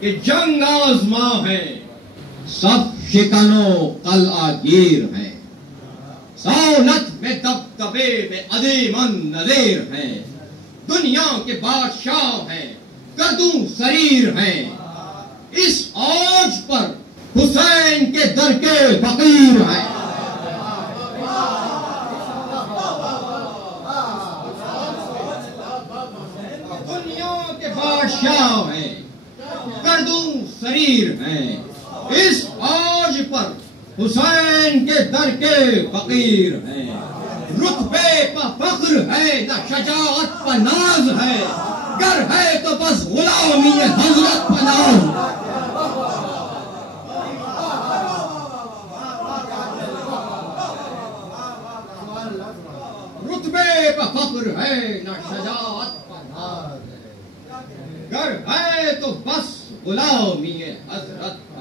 کہ جنگ آزما ہے، سب شکنوں قلعہ گیر ہیں، سہولت میں دبدبے میں عظیمن نظیر ہیں، دنیا کے بادشاہ ہیں، قدوں سریر ہیں، اس عوج پر حسین کے در کے فقیر ہیں۔ دنیا کے بادشاہ ہیں، قدوں سریر ہیں، اس عوج پر حسین کے در کے فقیر ہیں۔ رتبے پہ فخر ہے نہ شجاعت پہ ناز ہے، گر ہے تو بس غلامی حضرت پہ ناز۔ رتبے پہ فخر ہے نہ شجاعت پہ ناز ہے، گر ہے تو بس غلامی حضرت